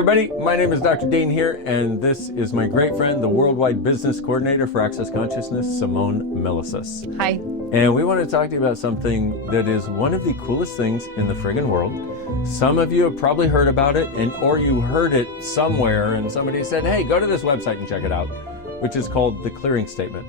everybody, my name is Dr. Dean here, and this is my great friend, the Worldwide Business Coordinator for Access Consciousness, Simone Milasas. Hi. And we want to talk to you about something that is one of the coolest things in the friggin' world. Some of you have probably heard about it, or you heard it somewhere, and somebody said, hey, go to this website and check it out, which is called the Clearing Statement.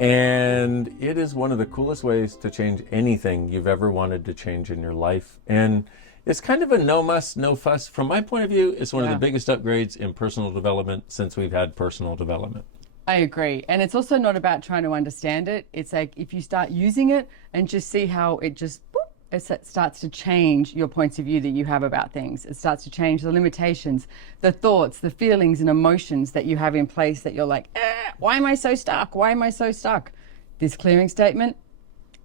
And it is one of the coolest ways to change anything you've ever wanted to change in your life. And it's kind of a no muss, no fuss. From my point of view, it's one of the biggest upgrades in personal development since we've had personal development. I agree. And it's also not about trying to understand it. It's like if you start using it and just see how it just it starts to change your points of view that you have about things. It starts to change the limitations, the thoughts, the feelings and emotions that you have in place that you're like, why am I so stuck? Why am I so stuck? This clearing statement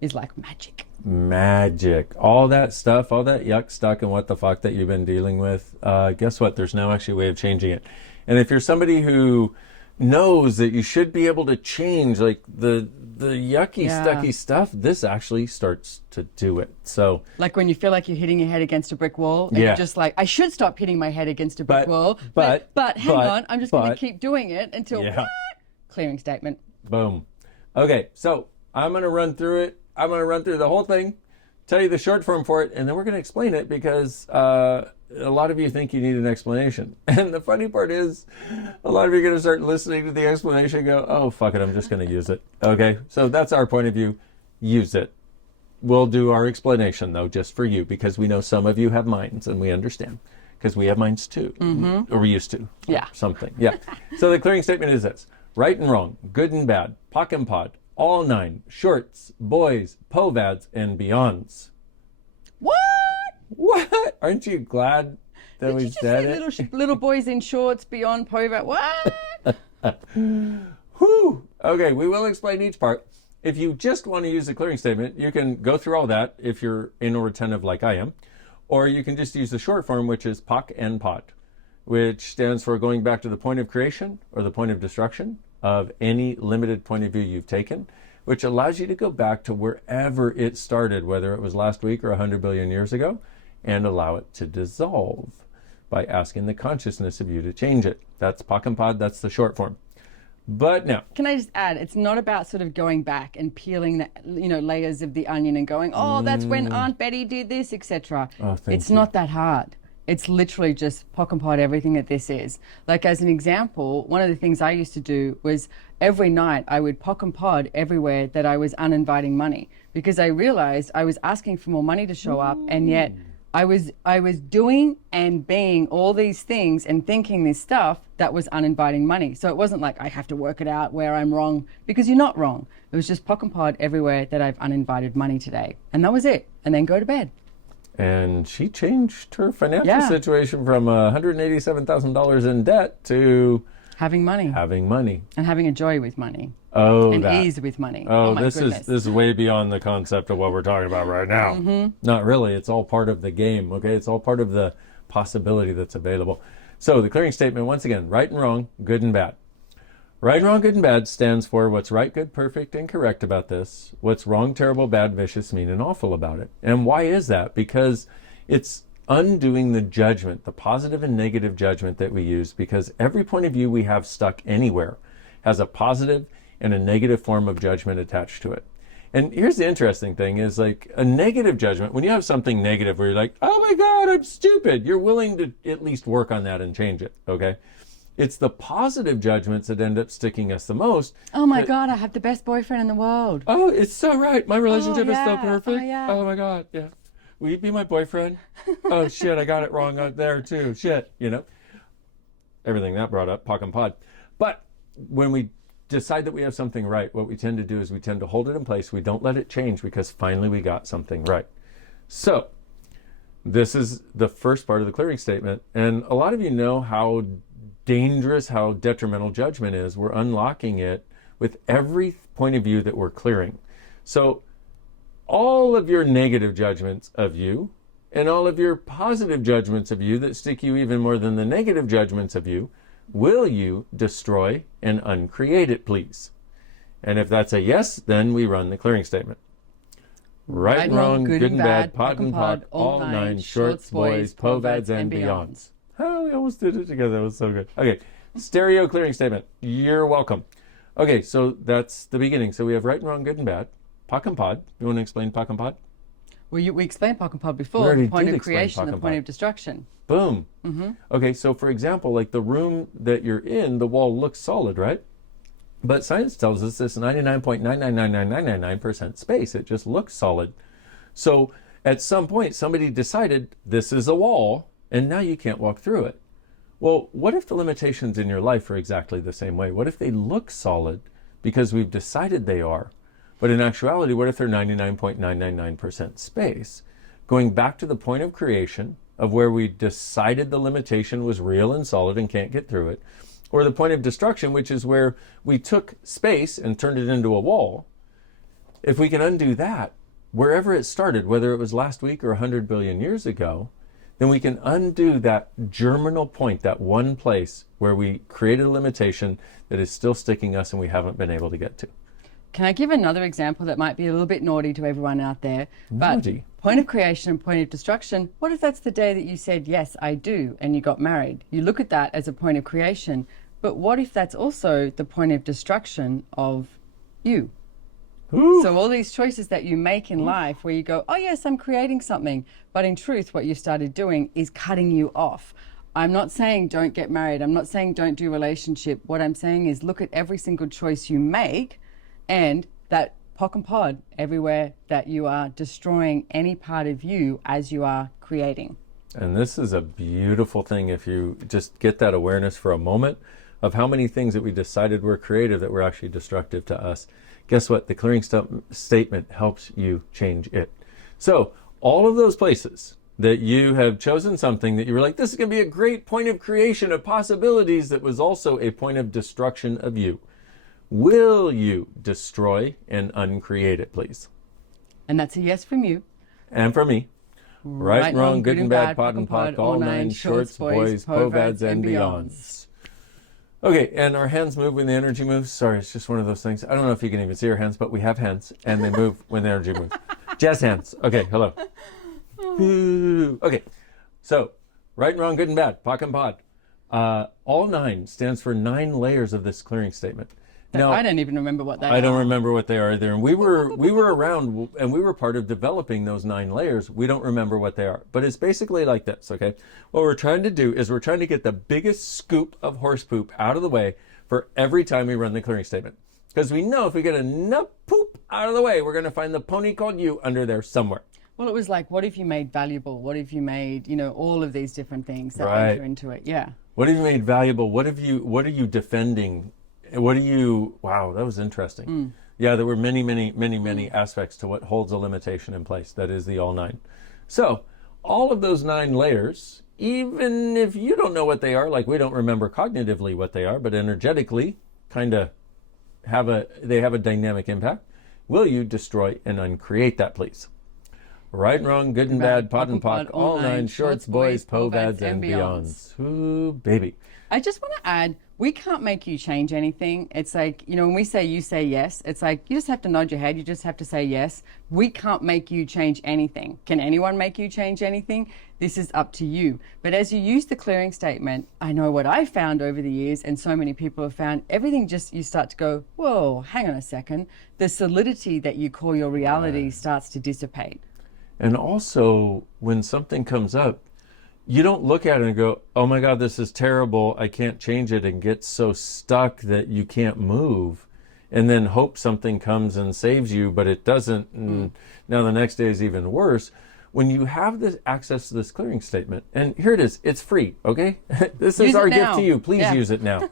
is like magic. Magic. All that stuff, all that yuck, stuck, and what the fuck that you've been dealing with, guess what? There's now actually a way of changing it. And if you're somebody who knows that you should be able to change like the yucky, stucky stuff, this actually starts to do it. So like when you feel like you're hitting your head against a brick wall and you're just like, I should stop hitting my head against a brick wall. But hang on, I'm just going to keep doing it until clearing statement. Boom. Okay, so I'm going to run through it. I'm going to run through the whole thing, tell you the short form for it, and then we're going to explain it because a lot of you think you need an explanation. And the funny part is, a lot of you are going to start listening to the explanation and go, oh, fuck it, I'm just going to use it. Okay, so that's our point of view. Use it. We'll do our explanation, though, just for you, because we know some of you have minds, and we understand, because we have minds too, or we used to. Yeah. Something, yeah. So the clearing statement is this: right and wrong, good and bad, POC and POD, all nine, shorts, boys, POVADs, and beyonds. What? What? Aren't you glad that we said it? Little boys in shorts, beyond POVAD. What? Whew. Okay, we will explain each part. If you just want to use the clearing statement, you can go through all that if you're anal retentive like I am. Or you can just use the short form, which is POC and POD, which stands for going back to the point of creation or the point of destruction of any limited point of view you've taken, which allows you to go back to wherever it started, whether it was last week or 100 billion years ago, and allow it to dissolve by asking the consciousness of you to change it. That's POC and POD, that's the short form. But now, can I just add, it's not about sort of going back and peeling the layers of the onion and going, oh, that's when Aunt Betty did this, etc. It's not that hard. It's literally just POC and POD everything that this is. Like as an example, one of the things I used to do was every night I would POC and POD everywhere that I was uninviting money, because I realized I was asking for more money to show up, and yet I was doing and being all these things and thinking this stuff that was uninviting money. So it wasn't like I have to work it out where I'm wrong, because you're not wrong. It was just POC and POD everywhere that I've uninvited money today. And that was it. And then go to bed. And she changed her financial situation from $187,000 in debt to having money. And having a joy with money. Ease with money. Oh, this is way beyond the concept of what we're talking about right now. Not really. It's all part of the game, okay? It's all part of the possibility that's available. So the clearing statement, once again, right and wrong, good and bad. Right and wrong, good and bad stands for what's right, good, perfect, and correct about this. What's wrong, terrible, bad, vicious, mean, and awful about it. And why is that? Because it's undoing the judgment, the positive and negative judgment that we use, because every point of view we have stuck anywhere has a positive and a negative form of judgment attached to it. And here's the interesting thing is, like, a negative judgment, when you have something negative where you're like, oh my God, I'm stupid, you're willing to at least work on that and change it, okay? It's the positive judgments that end up sticking us the most. Oh my God, I have the best boyfriend in the world. Oh, it's so right. My relationship is so perfect. Oh my God, yeah. Will you be my boyfriend? Oh shit, I got it wrong out there too. Shit, Everything that brought up, POC and POD. But when we decide that we have something right, what we tend to do is we tend to hold it in place. We don't let it change because finally we got something right. So this is the first part of the clearing statement. And a lot of you know how dangerous, how detrimental judgment is. We're unlocking it with every point of view that we're clearing. So all of your negative judgments of you and all of your positive judgments of you that stick you even more than the negative judgments of you, will you destroy and uncreate it, please? And if that's a yes, then we run the clearing statement. Right and wrong, good and bad, POC and POD, all nine, shorts, boys, POVADs, and beyonds. Oh, almost did it together. That was so good. Okay, stereo clearing statement. You're welcome. Okay, so that's the beginning. So we have right and wrong, good and bad. POC and POD. You want to explain POC and POD? Well, we explained POC and POD before. The point of creation, the point of destruction. Boom. Okay, so for example, like the room that you're in, the wall looks solid, right? But science tells us this 99.9999999% space. It just looks solid. So at some point, somebody decided this is a wall, and now you can't walk through it. Well, what if the limitations in your life are exactly the same way? What if they look solid because we've decided they are? But in actuality, what if they're 99.999% space? Going back to the point of creation, of where we decided the limitation was real and solid and can't get through it, or the point of destruction, which is where we took space and turned it into a wall. If we can undo that, wherever it started, whether it was last week or 100 billion years ago, then we can undo that germinal point, that one place where we created a limitation that is still sticking us and we haven't been able to get to. Can I give another example that might be a little bit naughty to everyone out there? Naughty? But point of creation and point of destruction, what if that's the day that you said, yes, I do, and you got married? You look at that as a point of creation, but what if that's also the point of destruction of you? Ooh. So all these choices that you make in life where you go, oh yes, I'm creating something, but in truth what you started doing is cutting you off. I'm not saying don't get married. I'm not saying don't do relationship. What I'm saying is look at every single choice you make and that POC and POD everywhere that you are destroying any part of you as you are creating. And this is a beautiful thing if you just get that awareness for a moment of how many things that we decided were creative that were actually destructive to us. Guess what? The clearing statement helps you change it. So all of those places that you have chosen something that you were like, this is going to be a great point of creation of possibilities that was also a point of destruction of you. Will you destroy and uncreate it, please? And that's a yes from you. And from me. Right and wrong, good and bad, POD and POC, all nine, shorts, boys, povads, and beyonds. Okay, and our hands move when the energy moves. Sorry, it's just one of those things. I don't know if you can even see our hands, but we have hands, and they move when the energy moves. Jazz hands. Okay, hello. Okay, so right and wrong, good and bad, POC and POD. All nine stands for 9 layers of this clearing statement. Now, I don't even remember what they are. I don't remember what they are either. And we were around and we were part of developing those 9 layers. We don't remember what they are. But it's basically like this, okay? What we're trying to do is we're trying to get the biggest scoop of horse poop out of the way for every time we run the clearing statement. Because we know if we get enough poop out of the way, we're going to find the pony called you under there somewhere. Well, it was like, what if you made valuable? What if you made, all of these different things that enter into it? Yeah. What have you made valuable? What are you defending? Wow, that was interesting. Yeah, there were many aspects to what holds a limitation in place. That is the all 9. So all of those 9 layers, even if you don't know what they are, like we don't remember cognitively what they are, but energetically kind of have a dynamic impact. Will you destroy and uncreate that, please? Right and wrong, good and bad, POD and POC, all 9, shorts, boys, povads, and beyonds. Ooh, baby. I just want to add, we can't make you change anything. It's like, when we say you say yes, it's like you just have to nod your head. You just have to say yes. We can't make you change anything. Can anyone make you change anything? This is up to you. But as you use the clearing statement, I know what I found over the years, and so many people have found, everything just, you start to go, whoa, hang on a second. The solidity that you call your reality starts to dissipate. And also, when something comes up, you don't look at it and go, oh my God, this is terrible, I can't change it, and get so stuck that you can't move, and then hope something comes and saves you, but it doesn't, and now the next day is even worse. When you have this access to this clearing statement, and here it is, it's free, okay? This is our gift to you, please use it now.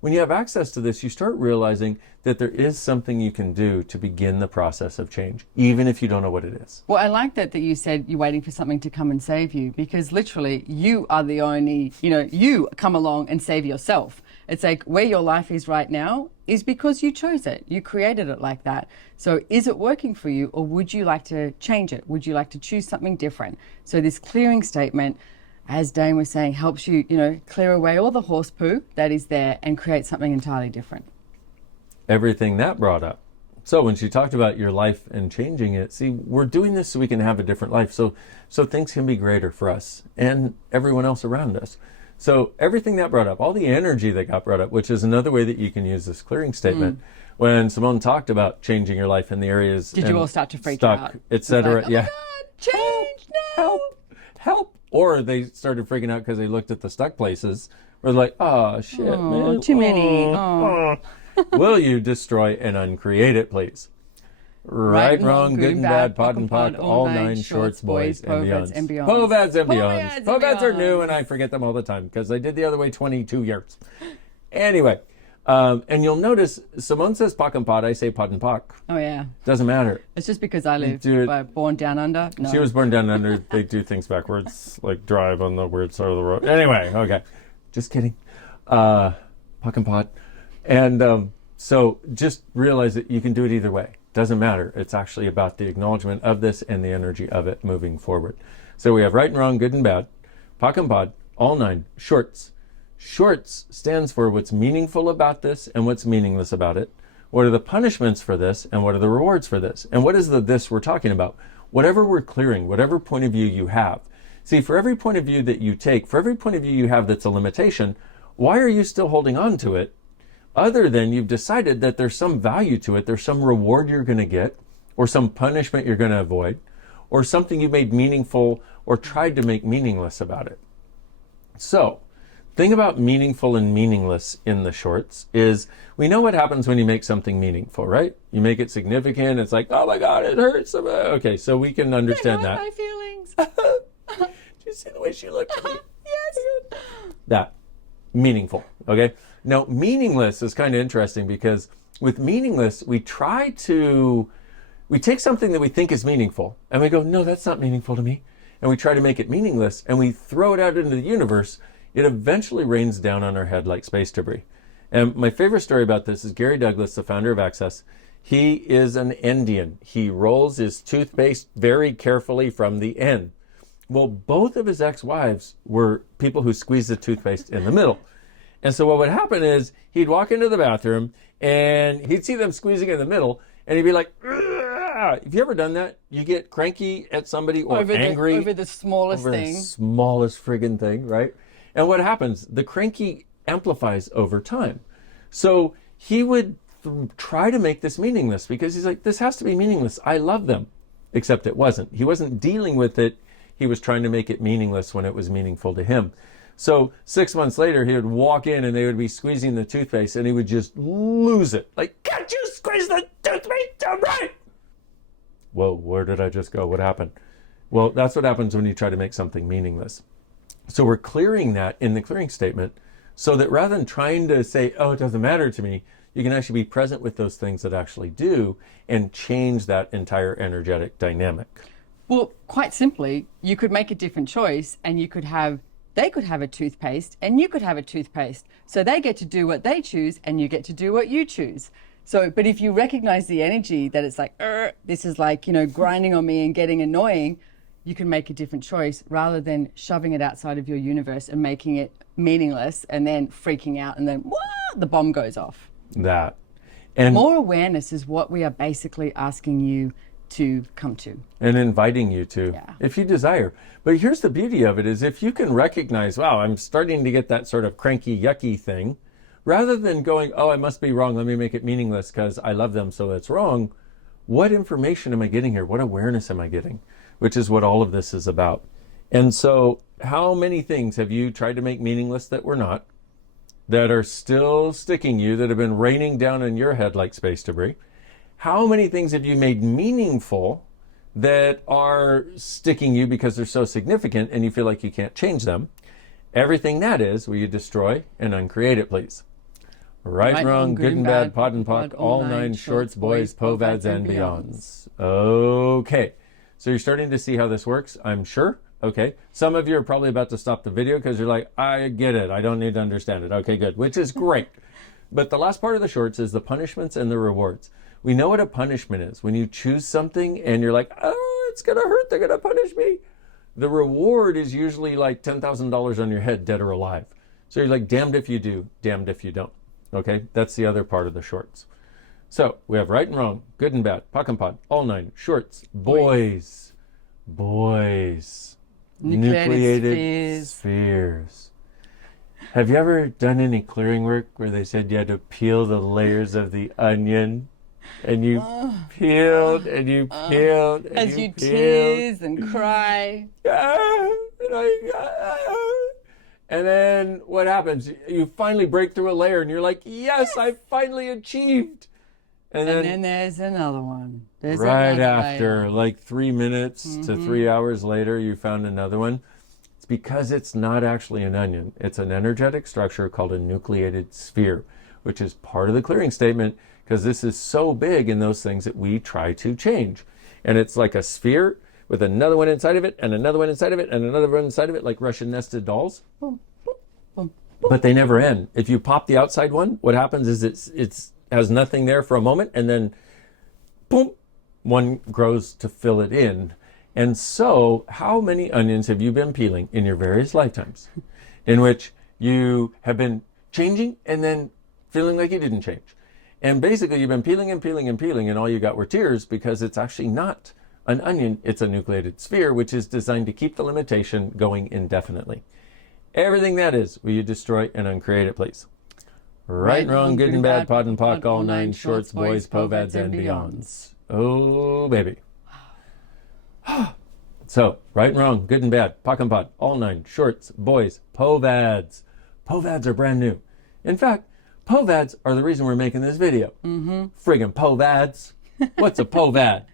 When you have access to this, you start realizing that there is something you can do to begin the process of change, even if you don't know what it is. Well, I like that you said you're waiting for something to come and save you, because literally you are the only, you come along and save yourself. It's like where your life is right now is because you chose it. You created it like that. So is it working for you, or would you like to change it? Would you like to choose something different? So this clearing statement, as Dane was saying, helps you, clear away all the horse poo that is there and create something entirely different. Everything that brought up. So when she talked about your life and changing it, see, we're doing this so we can have a different life. So things can be greater for us and everyone else around us. So everything that brought up, all the energy that got brought up, which is another way that you can use this clearing statement. When Simone talked about changing your life in the areas, Did you all start to freak stuck, out? etc. Like, oh my God, change, no. Help! Or they started freaking out because they looked at the stuck places. Where they're like, oh shit, man, too many. Oh. Will you destroy and uncreate it, please? Right, wrong, good and bad, pod and pod, all nine shorts, boys, and beyonds. Povads and beyonds. Povads are new, and I forget them all the time because I did the other way 22 years. Anyway, and you'll notice Simone says pock and pod, I say pod and pock. Oh, yeah. Doesn't matter. It's just because I lived born down under. No. She was born down under. They do things backwards, like drive on the weird side of the road. Anyway, okay. Just kidding. Pock and pod. And so just realize that you can do it either way. Doesn't matter. It's actually about the acknowledgement of this and the energy of it moving forward. So we have right and wrong, good and bad, pock and pod, all nine, shorts. Shorts stands for what's meaningful about this and what's meaningless about it. What are the punishments for this and what are the rewards for this? And what is the this we're talking about? Whatever we're clearing, whatever point of view you have. See, for every point of view that you take, for every point of view you have that's a limitation, why are you still holding on to it? Other than you've decided that there's some value to it, there's some reward you're going to get, or some punishment you're going to avoid, or something you made meaningful or tried to make meaningless about it. So, thing about meaningful and meaningless in the shorts is we know what happens when you make something meaningful, right? You make it significant. It's like, oh my God, it hurts. Okay, so we can understand that. My feelings. Did you see the way she looked at me? Yes. That. Meaningful. Okay. Now, meaningless is kind of interesting because with meaningless, we take something that we think is meaningful and we go, no, that's not meaningful to me. And we try to make it meaningless and we throw it out into the universe. It eventually rains down on our head like space debris. And my favorite story about this is Gary Douglas, the founder of Access. He is an Endian. He rolls his toothpaste very carefully from the end. Well, both of his ex-wives were people who squeezed the toothpaste in the middle. And so what would happen is he'd walk into the bathroom and he'd see them squeezing in the middle and he'd be like, ugh. Have you ever done that? You get cranky at somebody or angry over the smallest thing. The smallest friggin' thing, right? And what happens? The cranky amplifies over time. So he would try to make this meaningless because he's like, this has to be meaningless. I love them. Except it wasn't. He wasn't dealing with it. He was trying to make it meaningless when it was meaningful to him. So 6 months later, he would walk in and they would be squeezing the toothpaste and he would just lose it. Like, can't you squeeze the toothpaste right? Whoa, where did I just go? What happened? Well, that's what happens when you try to make something meaningless. So we're clearing that in the clearing statement so that rather than trying to say, oh, it doesn't matter to me, you can actually be present with those things that actually do and change that entire energetic dynamic. Well, quite simply, you could make a different choice and they could have a toothpaste and you could have a toothpaste. So they get to do what they choose and you get to do what you choose. So, but if you recognize the energy that it's like, this is like, grinding on me and getting annoying, you can make a different choice rather than shoving it outside of your universe and making it meaningless and then freaking out and then the bomb goes off. That. And more awareness is what we are basically asking you to come to. And inviting you to, if you desire. But here's the beauty of it is if you can recognize, wow, I'm starting to get that sort of cranky, yucky thing, rather than going, oh, I must be wrong, let me make it meaningless because I love them, so that's wrong. What information am I getting here? What awareness am I getting? Which is what all of this is about. And so how many things have you tried to make meaningless that were not, that are still sticking you, that have been raining down on your head like space debris? How many things have you made meaningful that are sticking you because they're so significant and you feel like you can't change them? Everything that is, will you destroy and uncreate it, please? Right, wrong, good and bad, pod and pock, all nine shorts, boys, povads, and beyonds. Okay, so you're starting to see how this works, I'm sure. Okay, some of you are probably about to stop the video because you're like, I get it, I don't need to understand it. Okay, good, which is great. But the last part of the shorts is the punishments and the rewards. We know what a punishment is. When you choose something and you're like, oh, it's going to hurt, they're going to punish me. The reward is usually like $10,000 on your head, dead or alive. So you're like, damned if you do, damned if you don't. Okay, that's the other part of the shorts. So we have right and wrong, good and bad, pock and pod, all nine, shorts, boys. Nucleated spheres. Have you ever done any clearing work where they said you had to peel the layers of the onion? And you peeled and you peeled and As you you peeled. tears and cry. And then what happens? You finally break through a layer and you're like, yes, I finally achieved. And then there's another one. There's right another after, layer. like 3 minutes to 3 hours later, you found another one. It's because it's not actually an onion. It's an energetic structure called a nucleated sphere, which is part of the clearing statement, because this is so big in those things that we try to change. And it's like a sphere with another one inside of it, and another one inside of it, and another one inside of it, like Russian nested dolls. Boom, boom, boom, But they never end. If you pop the outside one, what happens is it has nothing there for a moment, and then boom, one grows to fill it in. And so, how many onions have you been peeling in your various lifetimes in which you have been changing and then feeling like you didn't change? And basically, you've been peeling and peeling and peeling, and all you got were tears, because it's actually not an onion. It's a nucleated sphere, which is designed to keep the limitation going indefinitely. Everything that is, will you destroy and uncreate it, please? Right, wrong, good and bad, pod and pock, all nine shorts, boys, povads, and beyonds. Oh, baby. So, right and wrong, good and bad, pock and pod, all nine shorts, boys, povads. Povads are brand new. In fact, povads are the reason we're making this video. Friggin' povads. What's a povad?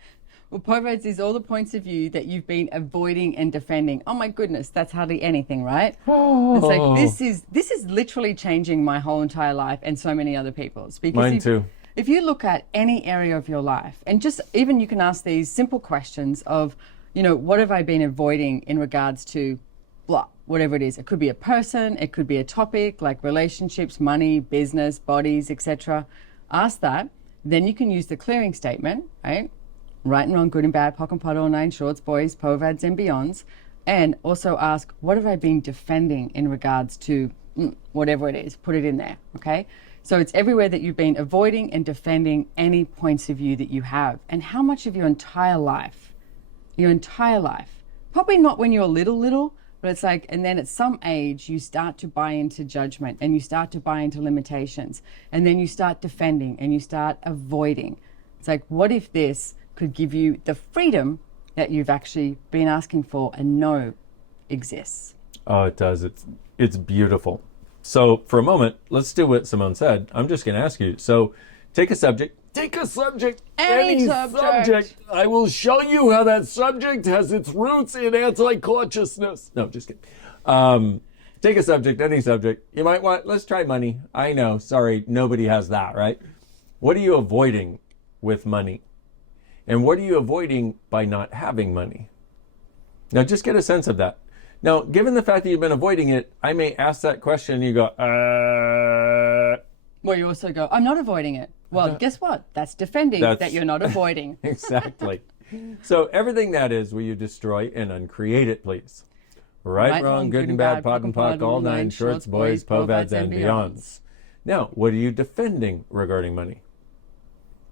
Well, povads is all the points of view that you've been avoiding and defending. Oh my goodness, that's hardly anything, right? It's like this is literally changing my whole entire life and so many other people's. Because Mine too. If you look at any area of your life, and just even you can ask these simple questions of, what have I been avoiding in regards to blah, whatever it is. It could be a person, it could be a topic like relationships, money, business, bodies, etc. Ask that. Then you can use the clearing statement, right? Right and wrong, good and bad, pock and pot, all nine shorts, boys, povads, and beyonds. And also ask, what have I been defending in regards to whatever it is? Put it in there, okay? So it's everywhere that you've been avoiding and defending any points of view that you have. And how much of your entire life, probably not when you're little, but it's like, and then at some age, you start to buy into judgment and you start to buy into limitations. And then you start defending and you start avoiding. It's like, what if this could give you the freedom that you've actually been asking for and know exists? Oh, it does. It's beautiful. So for a moment, let's do what Simone said. I'm just going to ask you. So take a subject. Any subject. I will show you how that subject has its roots in anti-consciousness. No, just kidding. Take a subject, any subject. You might want, let's try money. I know, sorry, nobody has that, right? What are you avoiding with money? And what are you avoiding by not having money? Now, just get a sense of that. Now, given the fact that you've been avoiding it, I may ask that question and you go, Well, you also go, I'm not avoiding it. Well, guess what? That's defending that you're not avoiding. Exactly. So everything that is, will you destroy and uncreate it, please? Right, wrong, good and bad, pod and pock, all nine shorts, boys, povads, and beyonds. Now, what are you defending regarding money?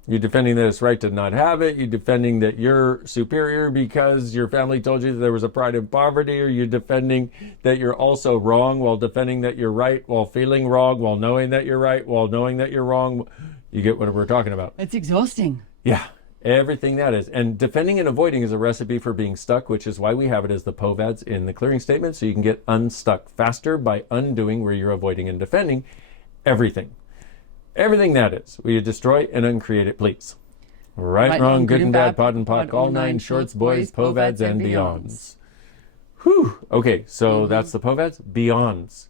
You're defending that it's right to not have it. You're defending that you're superior because your family told you that there was a pride in poverty, or you're defending that you're also wrong while defending that you're right, while feeling wrong, while knowing that you're right, while knowing that you're wrong. You get what we're talking about. It's exhausting. Yeah, everything that is. And defending and avoiding is a recipe for being stuck, which is why we have it as the POVADs in the clearing statement, so you can get unstuck faster by undoing where you're avoiding and defending everything. Everything that is, will you destroy and uncreate it, please? Right, wrong, good and bad, pod and pock, all nine shorts, boys, povads, and beyonds. Whew. Okay, so that's the povads. Beyonds.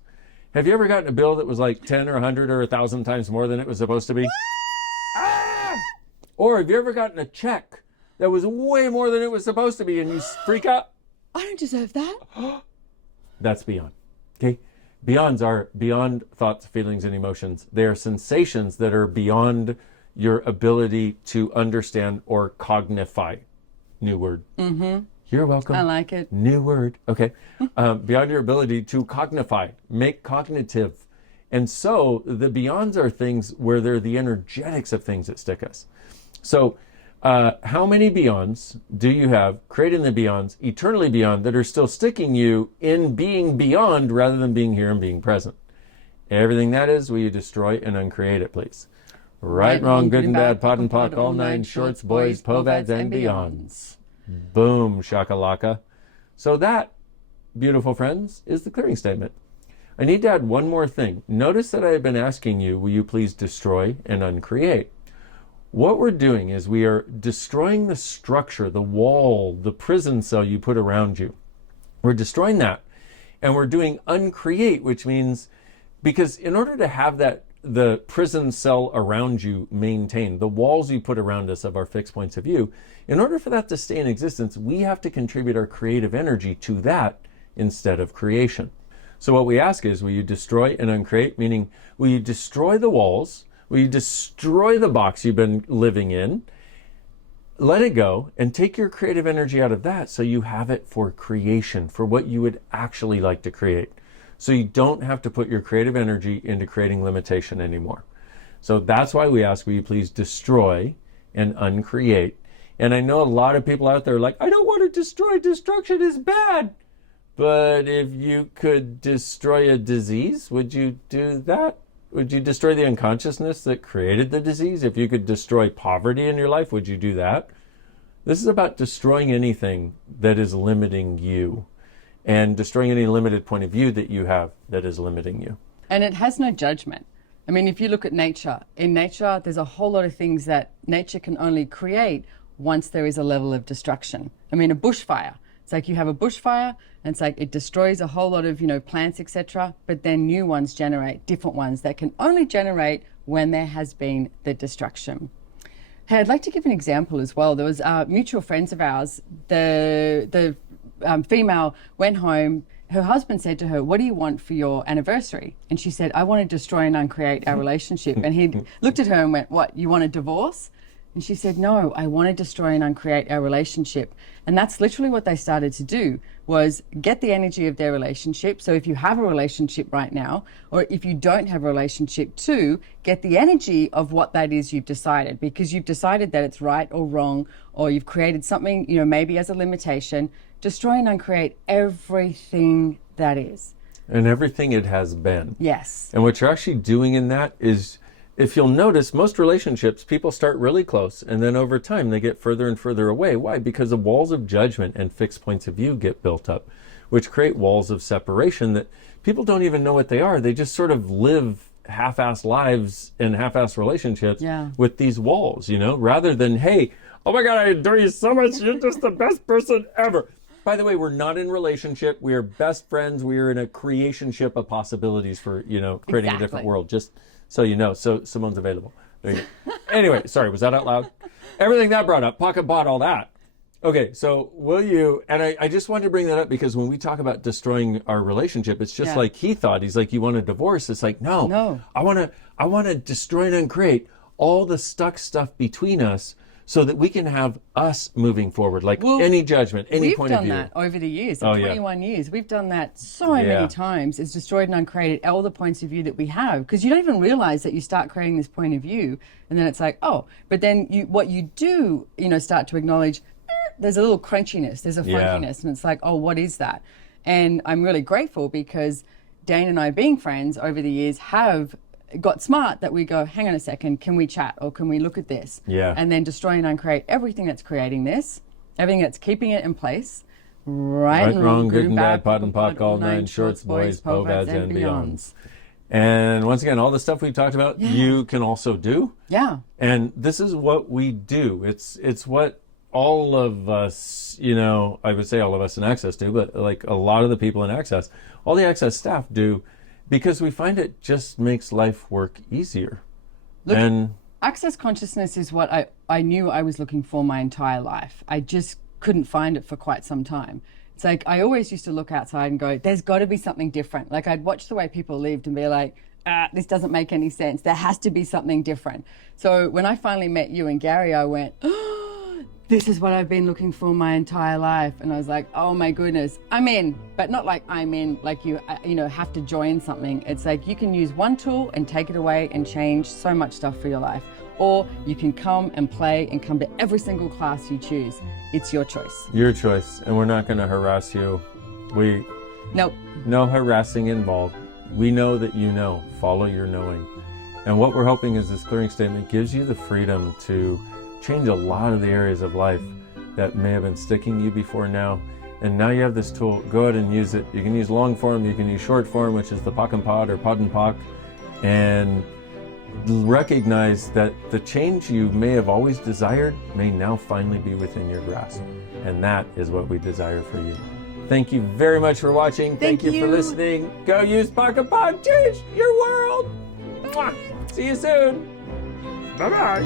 Have you ever gotten a bill that was like 10 or 100 or 1,000 times more than it was supposed to be? Or have you ever gotten a check that was way more than it was supposed to be and you freak out? I don't deserve that. That's beyond. Okay? Beyonds are beyond thoughts, feelings, and emotions. They are sensations that are beyond your ability to understand or cognify. New word. Mm-hmm. You're welcome. I like it. New word. Okay. Beyond your ability to cognify, make cognitive. And so the beyonds are things where they're the energetics of things that stick us. So how many beyonds do you have created in the beyonds, eternally beyond, that are still sticking you in being beyond rather than being here and being present? Everything that is, will you destroy and uncreate it, please? Right, wrong, good and bad, pot and pock, all nine shorts, boys, povads, and beyonds. Boom, shakalaka. So that, beautiful friends, is the clearing statement. I need to add one more thing. Notice that I have been asking you, will you please destroy and uncreate? What we're doing is we are destroying the structure, the wall, the prison cell you put around you. We're destroying that. And we're doing uncreate, which means, because in order to have that, the prison cell around you maintained, the walls you put around us of our fixed points of view, in order for that to stay in existence, we have to contribute our creative energy to that instead of creation. So what we ask is, will you destroy and uncreate? Meaning, will you destroy the walls? Will you destroy the box you've been living in? Let it go and take your creative energy out of that so you have it for creation, for what you would actually like to create. So you don't have to put your creative energy into creating limitation anymore. So that's why we ask, will you please destroy and uncreate? And I know a lot of people out there are like, I don't want to destroy. Destruction is bad. But if you could destroy a disease, would you do that? Would you destroy the unconsciousness that created the disease? If you could destroy poverty in your life, would you do that? This is about destroying anything that is limiting you and destroying any limited point of view that you have that is limiting you. And it has no judgment. I mean, if you look at nature, in nature, there's a whole lot of things that nature can only create once there is a level of destruction. I mean, a bushfire. It's like you have a bushfire, and it's like it destroys a whole lot of, plants, etc. But then new ones generate, different ones that can only generate when there has been the destruction. Hey, I'd like to give an example as well. There was mutual friends of ours. The female went home. Her husband said to her, what do you want for your anniversary? And she said, I want to destroy and uncreate our relationship. And he looked at her and went, what, you want a divorce? And she said, no, I want to destroy and uncreate our relationship. And that's literally what they started to do, was get the energy of their relationship. So if you have a relationship right now, or if you don't have a relationship too, get the energy of what that is you've decided, because you've decided that it's right or wrong, or you've created something, maybe as a limitation. Destroy and uncreate everything that is. And everything it has been. Yes. And what you're actually doing in that is, if you'll notice, most relationships, people start really close, and then over time they get further and further away. Why? Because the walls of judgment and fixed points of view get built up, which create walls of separation that people don't even know what they are. They just sort of live half-assed lives and half-assed relationships with these walls, rather than, hey, oh my God, I adore you so much. You're just the best person ever. By the way, we're not in a relationship. We are best friends. We are in a creationship of possibilities for, creating a different world. Just so you know. So Simone's available. There you go. Anyway, sorry, was that out loud? Everything that brought up, pocket bought all that. Okay, so will you, and I just wanted to bring that up because when we talk about destroying our relationship, it's just like he thought. He's like, you want a divorce? It's like, no. I want to destroy and uncreate all the stuck stuff between us, so that we can have us moving forward, like any judgment, any point of view. We've done that over the years, 21 years. We've done that so many times. It's destroyed and uncreated all the points of view that we have, because you don't even realize that you start creating this point of view, and then it's like, but then what you do, start to acknowledge, there's a little crunchiness, there's a funkiness, and it's like, what is that? And I'm really grateful because Dane and I, being friends over the years, have got smart that we go, hang on a second, can we chat or can we look at this? And then destroy and uncreate everything that's creating this, everything that's keeping it in place. Right and wrong, good and bad, pot and pock, all nine shorts, boys, povads, and beyonds. And once again, all the stuff we've talked about, you can also do. Yeah. And this is what we do. It's what all of us, I would say all of us in Access do, but like a lot of the people in Access, all the Access staff do, because we find it just makes life work easier. Look, and Access consciousness is what I knew I was looking for my entire life. I just couldn't find it for quite some time. It's like I always used to look outside and go, there's got to be something different. Like I'd watch the way people lived and be like, this doesn't make any sense. There has to be something different. So when I finally met you and Gary, I went, this is what I've been looking for my entire life. And I was like, oh my goodness, I'm in, but not like I'm in, like you have to join something. It's like you can use one tool and take it away and change so much stuff for your life. Or you can come and play and come to every single class you choose. It's your choice. Your choice. And we're not going to harass you. Nope. No harassing involved. We know that you know. Follow your knowing. And what we're hoping is this clearing statement gives you the freedom to change a lot of the areas of life that may have been sticking you before now. And now you have this tool. Go ahead and use it. You can use long form, you can use short form, which is the Pock and Pod or Pod and Pock, and recognize that the change you may have always desired may now finally be within your grasp. And that is what we desire for you. Thank you very much for watching. Thank you for listening. Go use Pock and Pod. Change your world. Mwah. See you soon. Bye-bye.